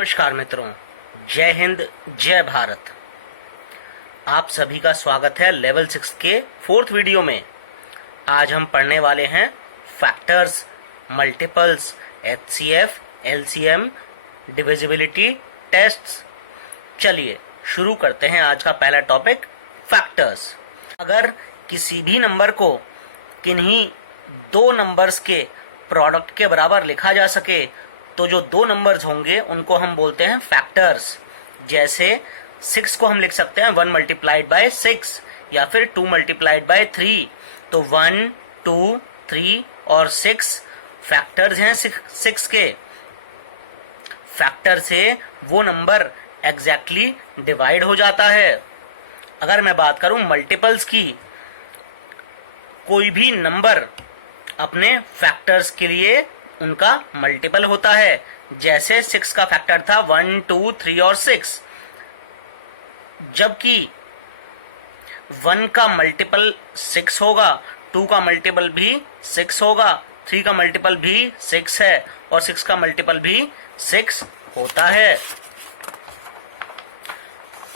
नमस्कार मित्रों, जय हिंद, जय भारत। आप सभी का स्वागत है लेवल 6 के फोर्थ वीडियो में। आज हम पढ़ने वाले हैं factors, multiples, HCF, LCM, divisibility tests. चलिए शुरू करते हैं आज का पहला टॉपिक, फैक्टर्स। अगर किसी भी नंबर को किन्हीं दो नंबर्स के प्रोडक्ट के बराबर लिखा जा सके तो जो दो नंबर्स होंगे उनको हम बोलते हैं फैक्टर्स। जैसे 6 को हम लिख सकते हैं 1 मल्टीप्लाइड बाय 6 या फिर 2 मल्टीप्लाइड बाय 3। तो 1, 2, 3 और 6 फैक्टर्स हैं 6 के। फैक्टर से वो नंबर एग्जैक्टली डिवाइड हो जाता है। अगर मैं बात करूं मल्टीपल्स की, कोई भी नंबर अपने फैक्टर्स के लिए उनका मल्टीपल होता है। जैसे 6 का फैक्टर था 1, 2, 3 और 6, जबकि 1 का मल्टीपल 6 होगा, 2 का मल्टीपल भी 6 होगा, 3 का मल्टीपल भी 6 है और 6 का मल्टीपल भी 6 होता है।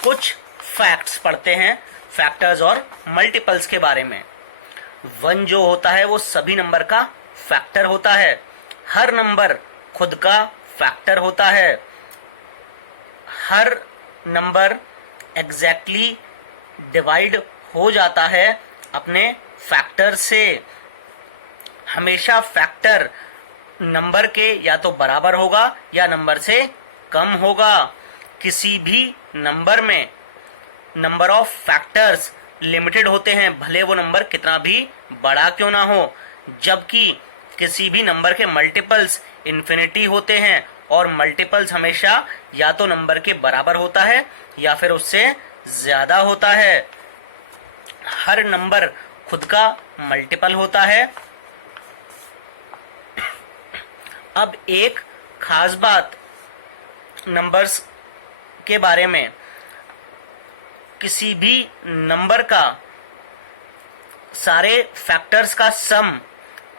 कुछ फैक्ट्स पढ़ते हैं फैक्टर्स और मल्टीपल्स के बारे में। 1 जो होता है वो सभी नंबर का फैक्टर होता है। हर नंबर खुद का फैक्टर होता है। हर नंबर एग्जैक्टली डिवाइड हो जाता है अपने फैक्टर से। हमेशा फैक्टर नंबर के या तो बराबर होगा या नंबर से कम होगा। किसी भी नंबर में नंबर ऑफ फैक्टर्स लिमिटेड होते हैं, भले वो नंबर कितना भी बड़ा क्यों ना हो। जबकि किसी भी नंबर के मल्टीपल्स इन्फिनिटी होते हैं और मल्टीपल्स हमेशा या तो नंबर के बराबर होता है या फिर उससे ज्यादा होता है। हर नंबर खुद का मल्टीपल होता है। अब एक खास बात नंबर्स के बारे में, किसी भी नंबर का सारे फैक्टर्स का सम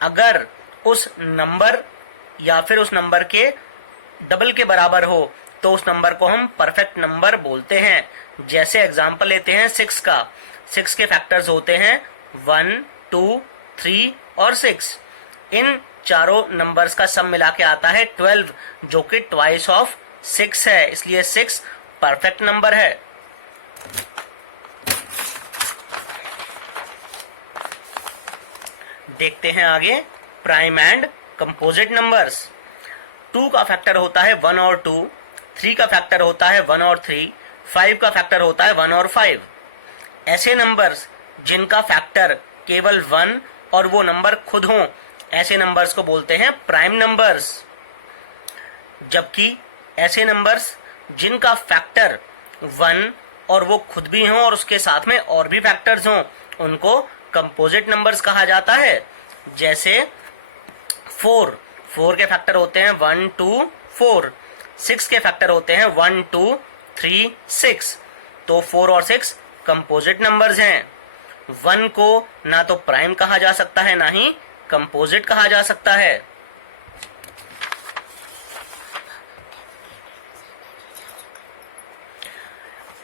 अगर उस नंबर या फिर उस नंबर के डबल के बराबर हो तो उस नंबर को हम परफेक्ट नंबर बोलते हैं। जैसे एग्जांपल लेते हैं 6 का। 6 के फैक्टर्स होते हैं 1, 2, 3 और 6। इन चारों नंबर्स का सम मिला के आता है 12, जो कि ट्वाइस ऑफ 6 है, इसलिए 6 परफेक्ट नंबर है। देखते हैं आगे प्राइम एंड कंपोजिट नंबर्स। 2 का फैक्टर होता है 1 और 2, 3 का फैक्टर होता है 1 और 3, 5 का फैक्टर होता है 1 और 5। ऐसे नंबर्स जिनका फैक्टर केवल 1 और वो नंबर खुद हों, ऐसे नंबर्स को बोलते हैं प्राइम नंबर्स। जबकि ऐसे नंबर्स जिनका फैक्टर 1 और वो खुद भी हों और उसके साथ में और भी फैक्टर्स हों, उनको कंपोजिट नंबर्स कहा जाता है। जैसे 4 के फैक्टर होते हैं 1, 2, 4। 6 के फैक्टर होते हैं 1, 2, 3, 6। तो 4 और 6 कंपोजिट नंबर्स हैं। 1 को ना तो प्राइम कहा जा सकता है ना ही कंपोजिट कहा जा सकता है।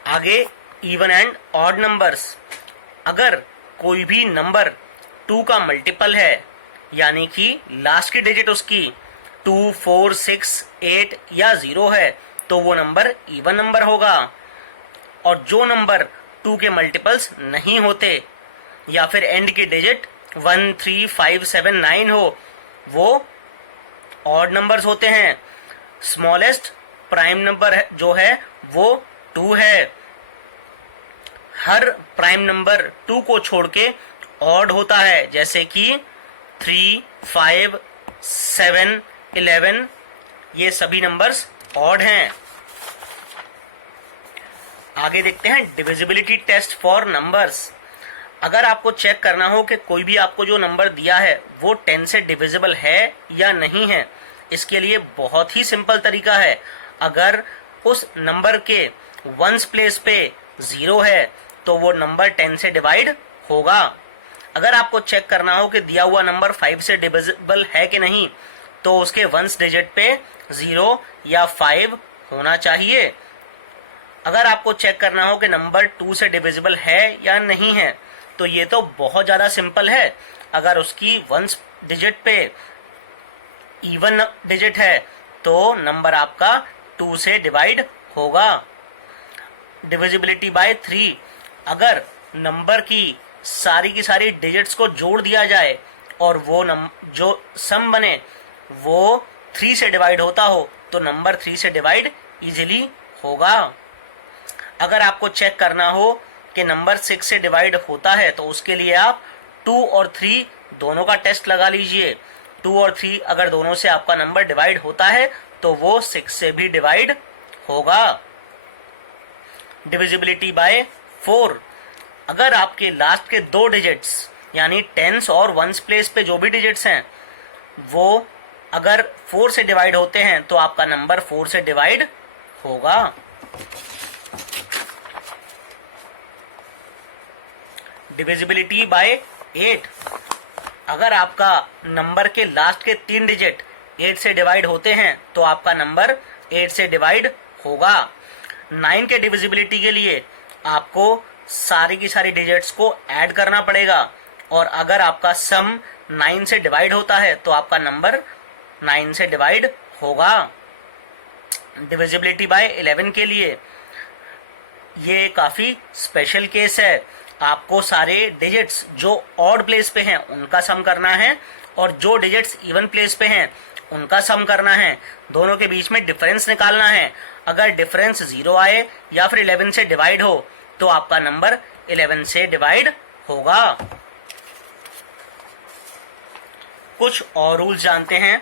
आगे इवन एंड ऑड नंबर्स। अगर कोई भी नंबर 2 का मल्टीपल है, यानी कि लास्ट की डिजिट उसकी 2, 4, 6, 8 या 0 है, तो वो नंबर इवन नंबर होगा। और जो नंबर 2 के मल्टीपल्स नहीं होते या फिर एंड की डिजिट 1, 3, 5, 7, 9 हो, वो ऑड नंबर्स होते हैं। स्मॉलेस्ट प्राइम नंबर जो है वो 2 है। हर प्राइम नंबर 2 को छोड़ के ऑड होता है, जैसे कि 3, 5, 7, 11, ये सभी नंबर्स ऑड हैं। आगे देखते हैं डिविजिबिलिटी टेस्ट फॉर नंबर्स। अगर आपको चेक करना हो कि कोई भी आपको जो नंबर दिया है वो 10 से डिविजिबल है या नहीं है, इसके लिए बहुत ही सिंपल तरीका है। अगर उस नंबर के वंस प्लेस पे 0 है तो वो नंबर 10 से डिवाइड होगा। अगर आपको चेक करना हो कि दिया हुआ नंबर 5 से डिविजिबल है कि नहीं, तो उसके वंस डिजिट पे 0 या 5 होना चाहिए। अगर आपको चेक करना हो कि नंबर 2 से डिविजिबल है या नहीं है, तो ये तो बहुत ज्यादा सिंपल है। अगर उसकी 1 डिजिट पे इवन डिजिट है तो नंबर आपका 2 से डिवाइड होगा। डिविजिबिलिटी बाय 3, अगर नंबर की सारी डिजिट्स को जोड़ दिया जाए और वो जो सम बने वो 3 से डिवाइड होता हो तो नंबर 3 से डिवाइड इजीली होगा। अगर आपको चेक करना हो कि नंबर 6 से डिवाइड होता है तो उसके लिए आप 2 और 3 दोनों का टेस्ट लगा लीजिए। 2 और 3 अगर दोनों से आपका नंबर डिवाइड होता है तो वो 6 से भी डिवाइड होगा। डिविजिबिलिटी बाय 4, अगर आपके लास्ट के 2 डिजिट्स यानी टेंस और वंस प्लेस पे जो भी डिजिट्स हैं वो अगर 4 से डिवाइड होते हैं तो आपका नंबर 4 से डिवाइड होगा। डिविजिबिलिटी बाय 8, अगर आपका नंबर के लास्ट के 3 डिजिट 8 से डिवाइड होते हैं तो आपका नंबर 8 से डिवाइड होगा। 9 के डिविजिबिलिटी के लिए आपको सारी की सारी डिजिट्स को ऐड करना पड़ेगा और अगर आपका सम 9 से डिवाइड होता है तो आपका नंबर 9 से डिवाइड होगा। डिविजिबिलिटी बाय 11 के लिए ये काफी स्पेशल केस है। आपको सारे डिजिट्स जो ऑड प्लेस पे हैं उनका सम करना है और जो डिजिट्स इवन प्लेस पे हैं उनका सम करना है। दोनों के बीच में डिफरेंस निकालना है। अगर डिफरेंस 0 आए या फिर 11 से डिवाइड हो तो आपका नंबर 11 से डिवाइड होगा। कुछ और रूल्स जानते हैं।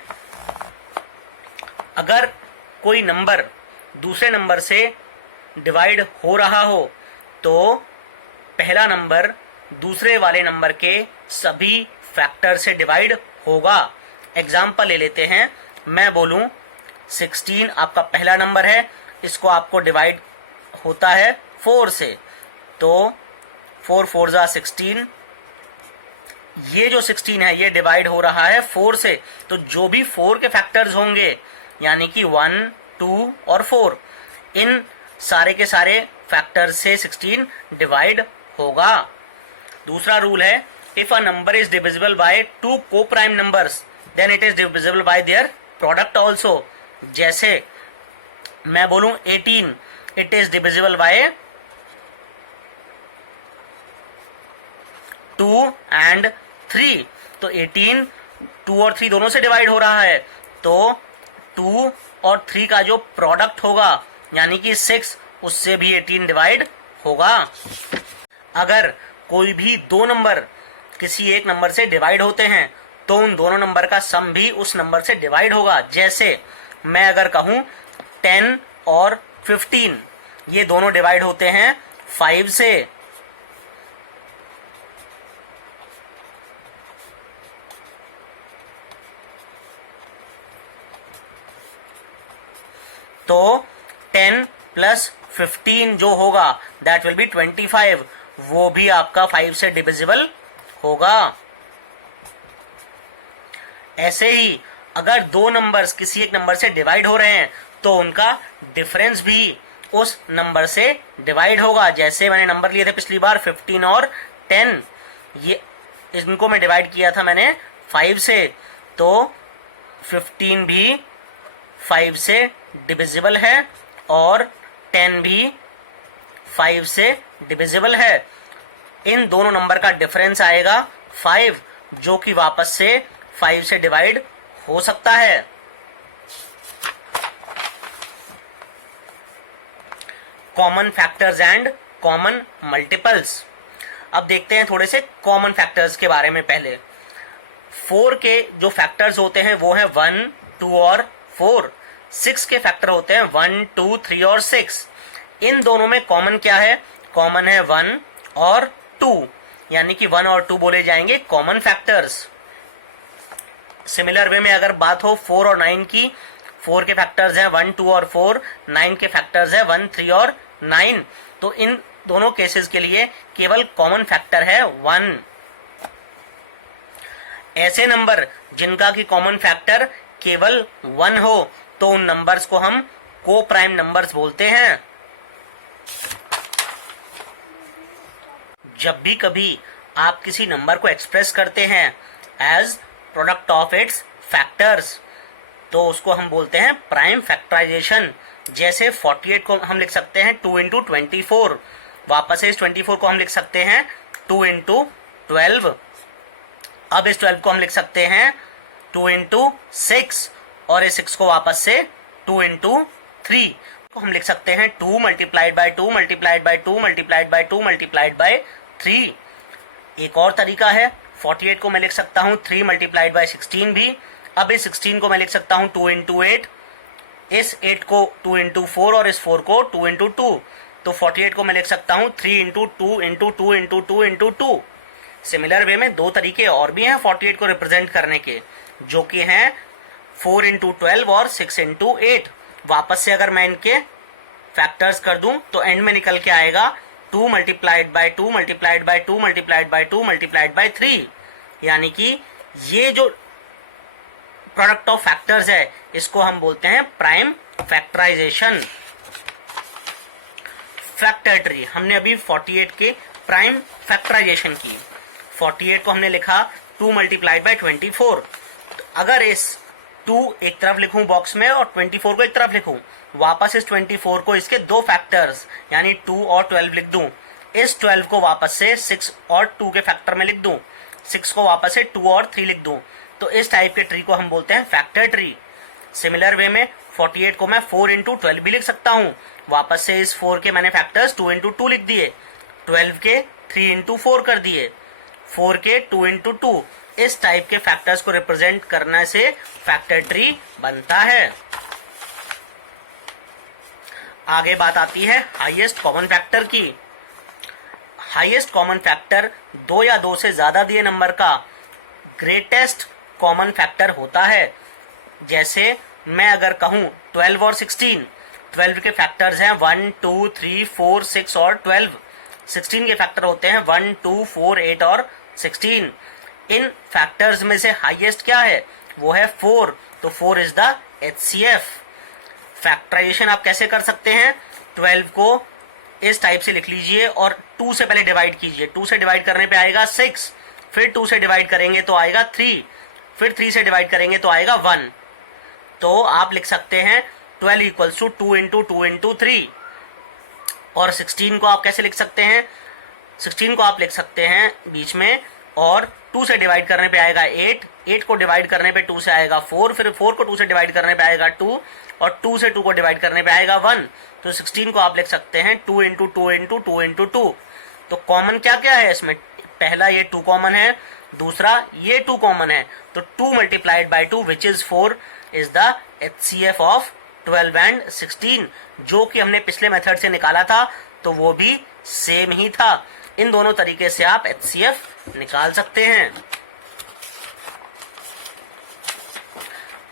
अगर कोई नंबर दूसरे नंबर से डिवाइड हो रहा हो तो पहला नंबर दूसरे वाले नंबर के सभी फैक्टर से डिवाइड होगा। एग्जाम्पल ले लेते हैं। मैं बोलूं 16 आपका पहला नंबर है, इसको आपको डिवाइड होता है 4 से, तो 4 4 जा 16। ये जो 16 है ये डिवाइड हो रहा है 4 से, तो जो भी 4 के फैक्टर्स होंगे यानी कि 1 2 और 4, इन सारे के सारे फैक्टर से 16 डिवाइड होगा। दूसरा रूल है, if a number is divisible by 2 coprime numbers then it is divisible by their product also. जैसे मैं बोलूं 18, it is divisible by 2 and 3, तो 18 2 और 3 दोनों से डिवाइड हो रहा है, तो 2 और 3 का जो प्रोडक्ट होगा यानी कि 6, उससे भी 18 डिवाइड होगा। अगर कोई भी 2 नंबर किसी एक नंबर से डिवाइड होते हैं तो उन दोनों नंबर का सम भी उस नंबर से डिवाइड होगा। जैसे मैं अगर कहूं 10 और 15, ये दोनों डिवाइड होते हैं 5 से, तो 10 प्लस 15 जो होगा दैट विल बी 25, वो भी आपका 5 से डिविजिबल होगा। ऐसे ही अगर 2 नंबर्स किसी एक नंबर से डिवाइड हो रहे हैं तो उनका डिफरेंस भी उस नंबर से डिवाइड होगा। जैसे मैंने नंबर लिए थे पिछली बार 15 और 10, ये इनको मैं डिवाइड किया था मैंने 5 से, तो 15 भी 5 से डिविजिबल है और 10 भी 5 से डिविजिबल है। इन दोनों नंबर का डिफरेंस आएगा 5, जो कि वापस से 5 से डिवाइड हो सकता है। Common factors and common multiples. अब देखते हैं थोड़े से कॉमन फैक्टर्स के बारे में। पहले 4 के जो फैक्टर्स होते हैं वो है 1 2 और 4। 6 के फैक्टर होते हैं 1 2 3 और 6। इन दोनों में कॉमन क्या है? कॉमन है 1 और 2, यानी कि 1 और 2 बोले जाएंगे कॉमन फैक्टर्स। सिमिलर वे में अगर बात हो 4 और 9 की, 4 के फैक्टर्स हैं 1 2 और 4, 9 के फैक्टर्स हैं 1 3 और 9, तो इन दोनों केसेस के लिए केवल कॉमन फैक्टर है 1। ऐसे नंबर जिनका की कॉमन फैक्टर केवल 1 हो तो उन नंबर्स को हम को प्राइम नंबर्स बोलते हैं। जब भी कभी आप किसी नंबर को एक्सप्रेस करते हैं as product of its factors, तो उसको हम बोलते हैं प्राइम फैक्टराइजेशन। जैसे 48 को हम लिख सकते हैं 2 इंटू 24, वापस से इस 24 को हम लिख सकते हैं 2 इंटू 12, अब इस 12 को हम लिख सकते हैं 2 इंटू 6, और इस 6 को वापस से 2 इंटू 3 को हम लिख सकते हैं 2 multiplied by 2 multiplied by 2 multiplied by 2 multiplied by 3। एक और तरीका है, 48 को मैं लिख सकता हूं 3 मल्टीप्लाइड बाय 16 भी। अब इस 16 को मैं लिख सकता हूं 2 इंटू 8, इस 8 को 2 इंटू 4 और इस 4 को 2 इंटू 2। तो 48 को मैं लिख सकता हूं 3 into 2 into 2 into 2 into 2। Similar way में दो तरीके और भी हैं 48 को रिप्रेजेंट करने के, जो कि हैं 4 इंटू 12 और 6 इंटू 8। वापस से अगर मैं इनके फैक्टर्स कर दूं तो एंड में निकल के आएगा 2 multiplied by 2 multiplied by 2 multiplied by 2 multiplied by 3। यानी कि ये जो प्रोडक्ट ऑफ फैक्टर्स है इसको हम बोलते हैं प्राइम फैक्टराइजेशन। फैक्टर ट्री, हमने अभी 48 के प्राइम फैक्टराइजेशन की। 48 को हमने लिखा 2 मल्टीप्लाइड बाय 24। तो अगर इस 2 एक तरफ लिखूं बॉक्स में और 24 को एक तरफ लिखूं, वापस इस 24 को इसके दो फैक्टर्स यानी 2 और 12 लिख दूं, इस 12 को वापस से 6 और 2 के फैक्टर में लिख दूं, 6 को वापस से 2 और 3 लिख दूं, तो इस टाइप के ट्री को हम बोलते हैं फैक्टर ट्री। सिमिलर वे में 48 को मैं 4 इंटू 12 भी लिख सकता हूं, वापस से इस 4 के मैंने फैक्टर्स 2 इंटू 2 लिख दिए, 12 के 3 इंटू 4 कर दिए, 4 के 2 इंटू 2। इस टाइप के फैक्टर्स को रिप्रेजेंट करने से फैक्टर ट्री बनता है। आगे बात आती है हाईएस्ट कॉमन फैक्टर की। हाईएस्ट कॉमन फैक्टर 2 या 2 से ज्यादा दिए नंबर का ग्रेटेस्ट कॉमन फैक्टर होता है। जैसे मैं अगर कहूं 12 और 16, 12 के फैक्टर्स हैं 1 2 3 4 6 और 12। 16 के फैक्टर होते हैं 1 2 4 8 और 16। इन फैक्टर्स में से हाईएस्ट क्या है? वो है 4। तो 4 इज द HCF। फैक्टराइजेशन आप कैसे कर सकते हैं? 12 को इस टाइप से लिख लीजिए और 2 से पहले डिवाइड कीजिए। 2 से डिवाइड करने पे आएगा 6, फिर 2 से डिवाइड करेंगे तो आएगा 3, फिर 3 से डिवाइड करेंगे तो आएगा 1। तो आप लिख सकते हैं 12 इक्वल्स टू 2 इंटू 2 इंटू 3। और 16 को आप कैसे लिख सकते हैं? 16 को आप लिख सकते हैं बीच में और 2 से डिवाइड करने पे आएगा 8, 8 को डिवाइड करने पे 2 से आएगा 4, फिर 4 को 2 से डिवाइड करने पे आएगा 2 और 2 से 2 को डिवाइड करने पे आएगा 1। तो 16 को आप लिख सकते हैं 2 इंटू 2 इंटू 2 इंटू 2। तो कॉमन क्या क्या है इसमें? पहला ये 2 कॉमन है, दूसरा ये 2 कॉमन है, तो 2 multiplied by 2 which is 4 is the HCF of 12 and 16, जो कि हमने पिछले मेथड से निकाला था तो वो भी सेम ही था। इन दोनों तरीके से आप HCF निकाल सकते हैं।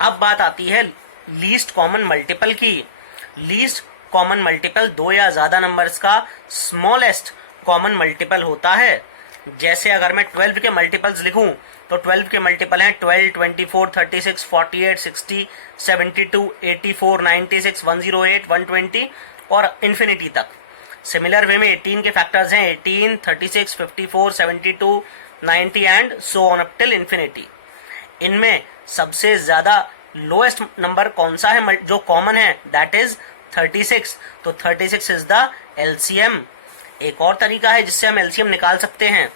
अब बात आती है लीस्ट कॉमन मल्टीपल की। लीस्ट कॉमन मल्टीपल 2 या ज्यादा नंबर्स का स्मॉलेस्ट कॉमन मल्टीपल होता है। जैसे अगर मैं 12 के मल्टीपल्स लिखूं तो 12 के मल्टीपल हैं 12, 24, 36, 48, 60, 72, 84, 96, 108, 120 और इन्फिनिटी तक। सिमिलर वे में 18 के फैक्टर्स हैं 18, 36, 54, 72, 90 and so on up till infinity. इनमें सबसे ज्यादा लोएस्ट नंबर कौन सा है जो कॉमन है? That is 36। तो 36 इज द LCM। एक और तरीका है जिससे हम LCM निकाल सकते हैं।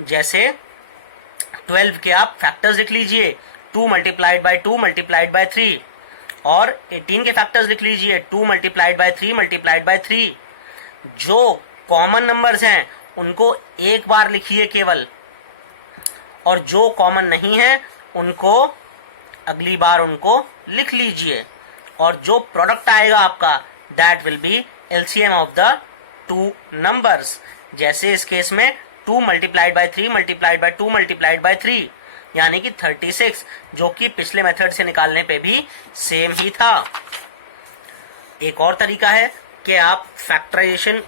जैसे 12 के आप फैक्टर्स लिख लीजिए 2 मल्टीप्लाइड बाय 2 मल्टीप्लाइड बाय 3 और 18 के फैक्टर्स लिख लीजिए 2 मल्टीप्लाइड बाय 3 मल्टीप्लाइड बाय 3। जो कॉमन नंबर्स हैं उनको एक बार लिखिए केवल, और जो कॉमन नहीं है उनको अगली बार उनको लिख लीजिए, और जो प्रोडक्ट आएगा आपका that will be LCM of the 2 numbers. जैसे इस केस में 2 multiplied by 3 multiplied by 2 multiplied by 3 यानी कि 36, जो कि पिछले मेथड से निकालने पे भी सेम ही था। एक और तरीका है कि आप फैक्टराइजेशन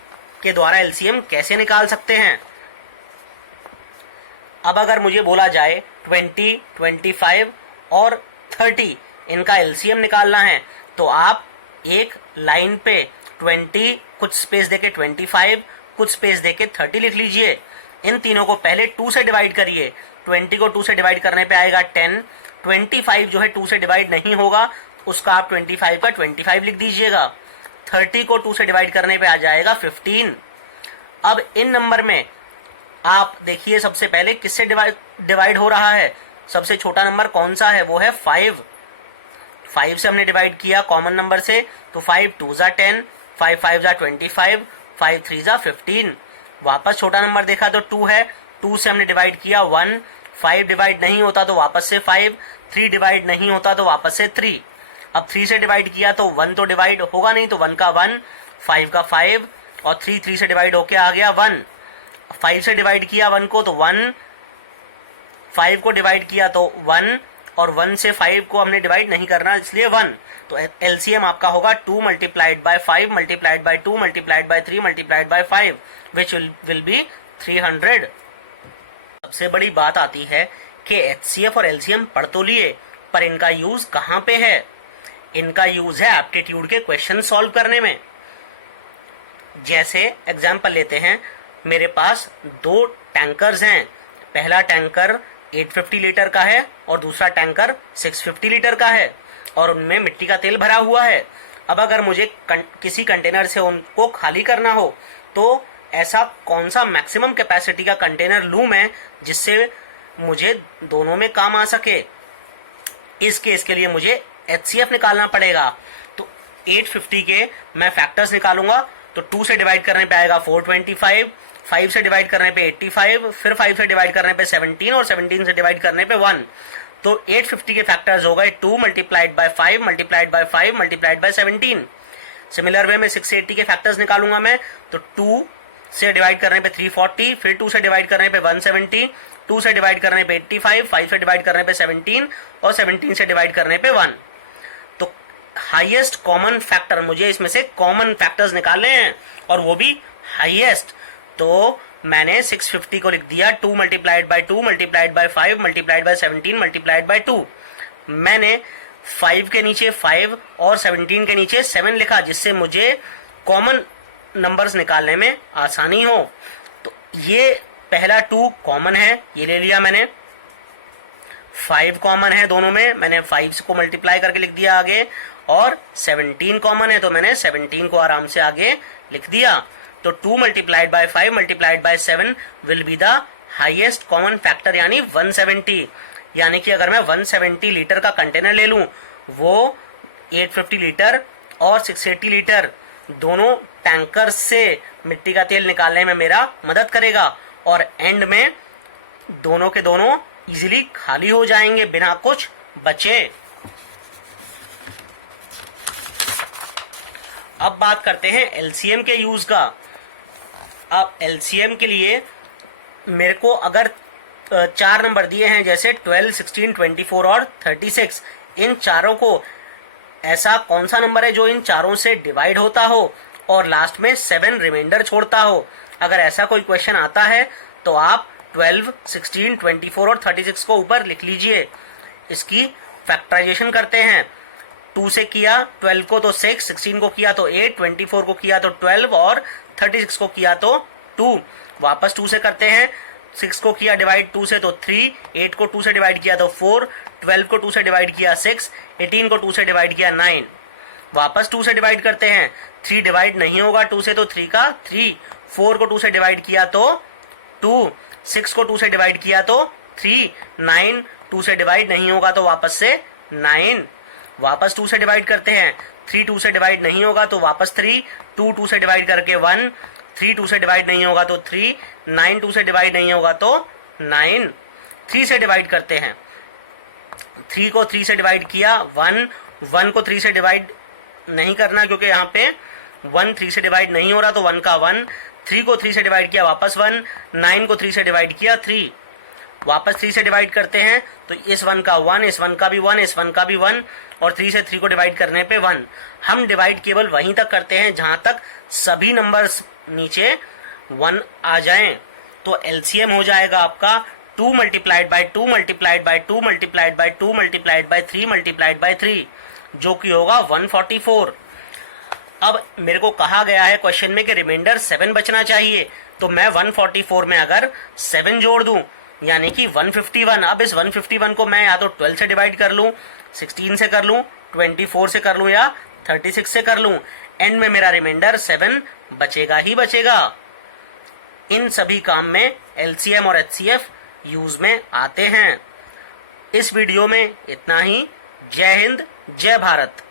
के द्वारा LCM कैसे निकाल सकते हैं। अब अगर मुझे बोला जाए 20, 25 और 30 इनका LCM निकालना है तो आप एक लाइन पे 20 कुछ स्पेस देके 25 कुछ स्पेस देके 30 लिख लीजिए। इन तीनों को पहले 2 से डिवाइड करिए। 20 को 2 से डिवाइड करने पे आएगा 10। 25 जो है 2 से डिवाइड नहीं होगा, उसका आप 25 का 25 लिख दीजिएगा। 30 को 2 से डिवाइड करने पे आ जाएगा 15। अब इन नंबर में आप देखिए सबसे पहले किससे डिवाइड हो रहा है। सबसे छोटा नंबर कौन सा है, वो है 5। 5 से हमने डिवाइड किया कॉमन नंबर से, तो 5 2 जा 10, 5 5 जा 25, 5 3 जा 15। वापस छोटा नंबर देखा तो 2 है, 2 से हमने डिवाइड किया 1, 5 डिवाइड नहीं होता तो वापस से 5, 3 डिवाइड नहीं होता तो वापस से 3। अब 3 से डिवाइड किया तो 1 तो डिवाइड होगा नहीं, तो 1 का 1, 5 का 5 और 3 से डिवाइड होके आ गया 1। 5 से डिवाइड किया 1 को तो 1, 5 को डिवाइड किया तो 1 और 1 से 5 को हमने डिवाइड नहीं करना इसलिए 1। तो एलसीएम आपका होगा 2 multiplied by 5 multiplied by 2 multiplied by 3 multiplied by 5 which will be 300। सबसे बड़ी बात आती है कि एचसीएफ और एलसीएम पढ़ तो लिए, पर इनका यूज कहां पे है। इनका यूज है एप्टीट्यूड के क्वेश्चन सॉल्व करने में। जैसे एग्जांपल लेते हैं, मेरे पास 2 टैंकर्स हैं। पहला टैंकर 850 लीटर का है और दूसरा टैंकर 650 लीटर का है और उनमें मिट्टी का तेल भरा हुआ है। अब अगर मुझे किसी कंटेनर से उनको खाली करना हो तो ऐसा कौन सा मैक्सिमम कैपेसिटी का कंटेनर लूं मैं जिससे मुझे दोनों में काम आ सके। इस केस के लिए मुझे एचसीएफ निकालना पड़ेगा। तो 850 के मैं फैक्टर्स निकालूंगा, तो 2 से डिवाइड करने पे आएगा 425, 5 से डिवाइड करने पे 85, फिर 5 से डिवाइड करने पे 17 और 17 से डिवाइड करने पे 1। तो 850 के फैक्टर्स हो गए 2 multiplied by 5 multiplied by 5 multiplied by 17। Similar way में 680 के फैक्टर्स निकालूंगा मैं, तो 2 से डिवाइड करने पे 340, फिर 2 से डिवाइड करने पे 170, 2 से डिवाइड करने पे 85, 5 से डिवाइड करने पे 17 और 17 से डिवाइड करने पे 1। तो हाईएस्ट कॉमन फैक्टर, मुझे इसमें से कॉमन फैक्टर्स निकालने हैं और वो भी हाईएस्ट। तो मैंने 650 को लिख दिया 2 multiplied by 2 multiplied by 5 multiplied by 17 multiplied by 2। मैंने 5 के नीचे 5 और 17 के नीचे 7 लिखा जिससे मुझे कॉमन नंबर्स निकालने में आसानी हो। तो ये पहला 2 कॉमन है, ये ले लिया मैंने। 5 कॉमन है दोनों में, मैंने 5 को मल्टीप्लाई करके लिख दिया आगे, और 17 कॉमन है तो मैंने 17 को आराम से आगे लिख दिया। तो 2 multiplied by 5 multiplied by 7 will be the highest common factor यानी 170। यानी कि अगर मैं 170 लीटर का कंटेनर ले लूं, वो 850 लीटर और 680 लीटर दोनों टैंकर से मिट्टी का तेल निकालने में मेरा मदद करेगा और एंड में दोनों के दोनों इजीली खाली हो जाएंगे बिना कुछ बचे। अब बात करते हैं एलसीएम के यूज का। अब एलसीएम के लिए मेरे को अगर 4 नंबर दिए हैं जैसे 12, 16, 24 और 36, इन चारों को ऐसा कौन सा नंबर है जो इन चारों से डिवाइड होता हो और लास्ट में 7 रिमाइंडर छोड़ता हो। अगर ऐसा कोई क्वेश्चन आता है तो आप 12, 16, 24 और 36 को ऊपर लिख लीजिए। इसकी फैक्टराइजेशन करते हैं। 2 से किया 12 को तो 6, 16 को किया तो 8, 24 को किया तो 12 और 36 को किया तो 2। वापस 2 से करते हैं। 6 को किया डिवाइड 2 से तो 3, 8 को 2 से डिवाइड किया तो 4, 12 को 2 से डिवाइड किया 6, 18 को 2 से डिवाइड किया 9। वापस 2 से डिवाइड करते हैं। 3 डिवाइड नहीं होगा 2 से तो 3 का 3, 4 को 2 से डिवाइड किया तो 2, 6 को 2 से डिवाइड किया तो 3, 9 2 से डिवाइड नहीं होगा तो वापस से 9। वापस 2 से डिवाइड करते हैं। 3 2 से डिवाइड नहीं होगा तो वापस 3, 2 2 से डिवाइड करके 1, 3 2 से डिवाइड नहीं होगा तो 3, 9 2 से डिवाइड नहीं होगा तो 9। 3 से डिवाइड करते हैं। 3 को 3 से डिवाइड किया 1, 1 को 3 से डिवाइड नहीं करना क्योंकि यहाँ पे 1 3 से डिवाइड नहीं हो रहा तो 1 का 1, 3 को 3 से डिवाइड किया वापस 1, 9 को 3 से डिवाइड किया 3। वापस 3 से डिवाइड करते हैं तो इस 1 का 1, इस 1 का भी 1, इस 1 का भी 1 और 3 से 3 को डिवाइड करने पे 1। हम डिवाइड केवल वहीं तक करते हैं जहां तक सभी नंबर्स नीचे 1 आ जाएं। तो एलसीएम हो जाएगा आपका 2 multiplied by 2 multiplied by 2 multiplied by 2 multiplied by 3 multiplied by 3 जो कि होगा 144। अब मेरे को कहा गया है क्वेश्चन में कि रिमाइंडर 7 बचना चाहिए, तो मैं 144 में अगर 7 जोड़ दूं यानी कि 151। अब इस 151 को मैं या तो 12 से डिवाइड कर लूं, 16 से कर लूं, 24 से कर लूं या 36 से कर लूं, एंड में मेरा रिमाइंडर 7 बचेगा ही बचेगा। इन सभी काम में एलसीएम और एचसीएफ यूज में आते हैं। इस वीडियो में इतना ही। जय हिंद, जय भारत।